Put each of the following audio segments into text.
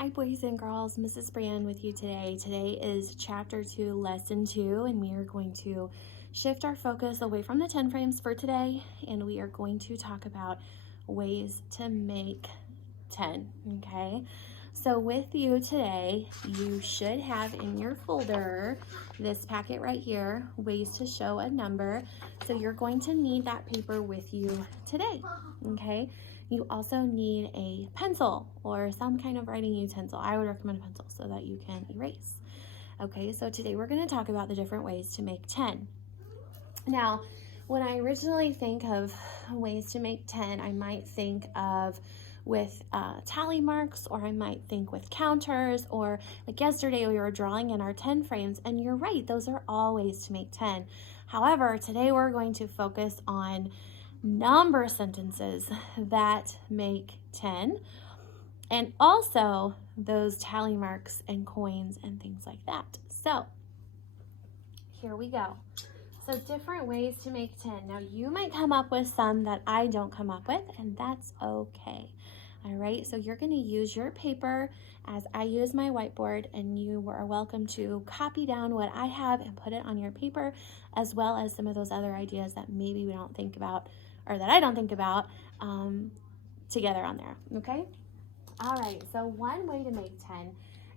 Hi boys and girls, Mrs. Brand with you today. Today is chapter 2, lesson 2, and we are going to shift our focus away from the 10 frames for today, and we are going to talk about ways to make 10, okay? So with you today, you should have in your folder this packet right here, ways to show a number. So you're going to need that paper with you today, okay? You also need a pencil or some kind of writing utensil. I would recommend a pencil so that you can erase. Okay, so today we're going to talk about the different ways to make 10. Now, when I originally think of ways to make 10, I might think of with tally marks, or I might think with counters, or like yesterday we were drawing in our 10 frames, and you're right, those are all ways to make 10. However, today we're going to focus on number sentences that make 10, and also those tally marks and coins and things like that. So here we go. So different ways to make 10. Now you might come up with some that I don't come up with, and that's okay. All right, so you're going to use your paper as I use my whiteboard, and you are welcome to copy down what I have and put it on your paper, as well as some of those other ideas that maybe we don't think about, or that I don't think about, together on there, okay? All right, so one way to make 10,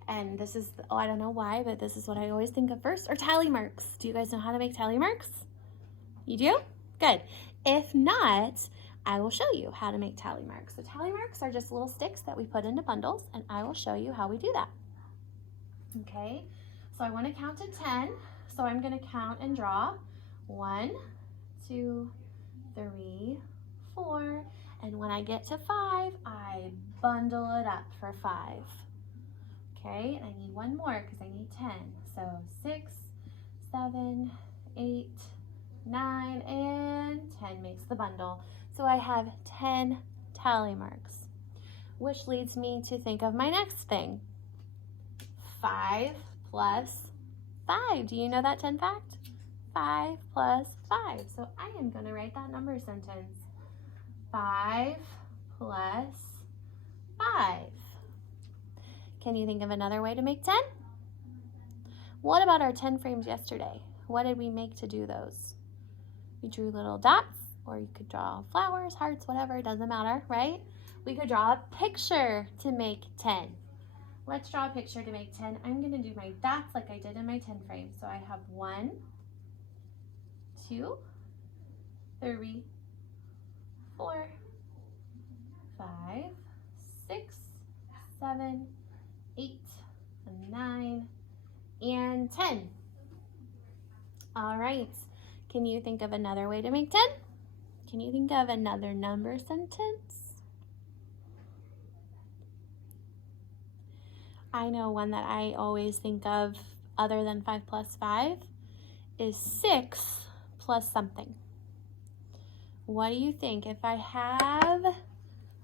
and this is, I don't know why, but this is what I always think of first, are tally marks. Do you guys know how to make tally marks? You do? Good. If not, I will show you how to make tally marks. So tally marks are just little sticks that we put into bundles, and I will show you how we do that. Okay, so I want to count to 10, so I'm going to count and draw 1, 2, 3, 4, and when I get to 5, I bundle it up for 5. Okay, and I need one more because I need 10. So 6, 7, 8, 9, and 10 makes the bundle. So I have 10 tally marks, which leads me to think of my next thing. 5 plus 5. Do you know that 10 fact? 5 plus 5. So I am going to write that number sentence. 5 plus 5. Can you think of another way to make 10? What about our 10 frames yesterday? What did we make to do those? We drew little dots, or you could draw flowers, hearts, whatever, it doesn't matter, right? We could draw a picture to make 10. Let's draw a picture to make 10. I'm going to do my dots like I did in my 10 frames. So I have 1, 2, 3, 4, 5, 6, 7, 8, 9, and 10. All right. Can you think of another way to make 10? Can you think of another number sentence? I know one that I always think of other than 5 plus 5 is 6 plus something. What do you think? If I have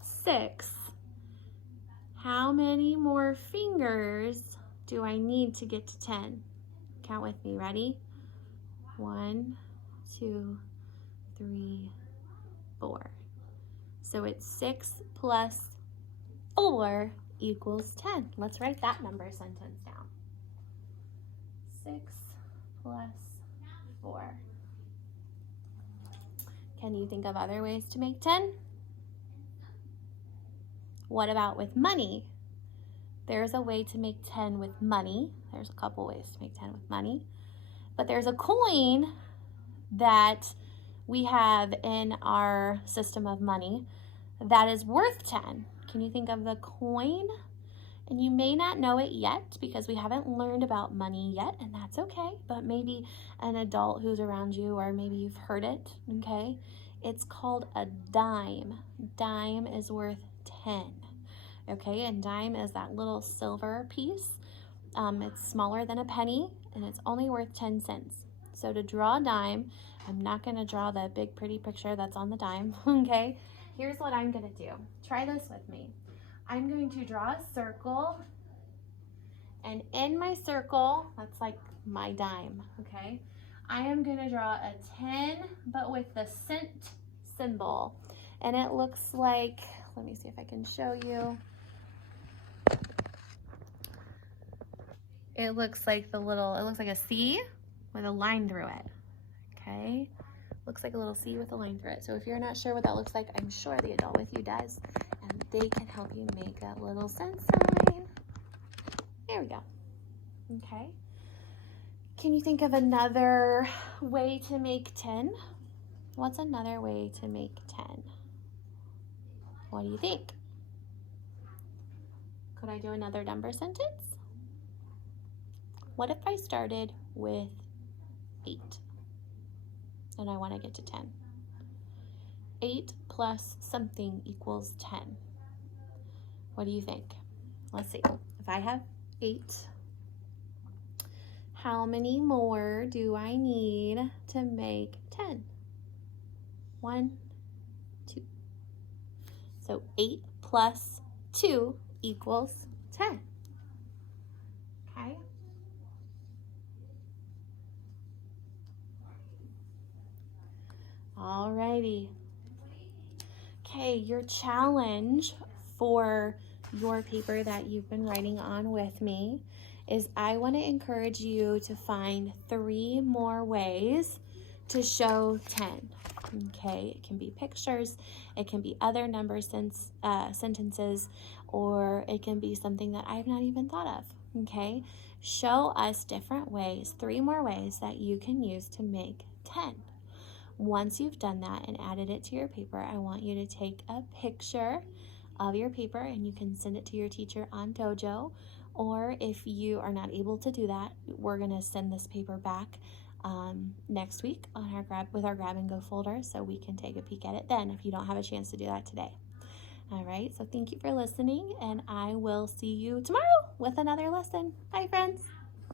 6, how many more fingers do I need to get to 10? Count with me, ready? 1, 2, 3, 4. So it's 6 plus 4 equals 10. Let's write that number sentence down. 6 plus 4. Can you think of other ways to make 10? What about with money? There's a way to make 10 with money. There's a couple ways to make 10 with money. But there's a coin that we have in our system of money that is worth 10. Can you think of the coin? And you may not know it yet because we haven't learned about money yet, and that's okay. But maybe an adult who's around you, or maybe you've heard it, okay? It's called a dime. Dime is worth 10. Okay, and dime is that little silver piece. It's smaller than a penny, and it's only worth 10 cents. So to draw a dime, I'm not going to draw the big pretty picture that's on the dime, okay? Here's what I'm going to do. Try this with me. I'm going to draw a circle, and in my circle, that's like my dime, okay? I am going to draw a 10, but with the cent symbol. And it looks like, let me see if I can show you. it looks like it looks like a C with a line through it, okay? Looks like a little C with a line through it. So if you're not sure what that looks like, I'm sure the adult with you does, and they can help you make that little sense sign. There we go, okay? Can you think of another way to make 10? What's another way to make 10? What do you think? Could I do another number sentence? What if I started with 8 and I want to get to 10? 8 plus something equals 10. What do you think? Let's see. If I have 8, how many more do I need to make 10? 1, 2. So 8 plus 2 equals 10. Okay? Alrighty. Okay, your challenge for your paper that you've been writing on with me is I want to encourage you to find 3 more ways to show 10. Okay, it can be pictures, it can be other number sentences, or it can be something that I've not even thought of. Okay, show us different ways, 3 more ways that you can use to make 10. Once you've done that and added it to your paper, I want you to take a picture of your paper and you can send it to your teacher on Dojo, or if you are not able to do that, we're going to send this paper back next week on with our grab and go folder, so we can take a peek at it then if you don't have a chance to do that today. All right, so thank you for listening, and I will see you tomorrow with another lesson. Bye, friends.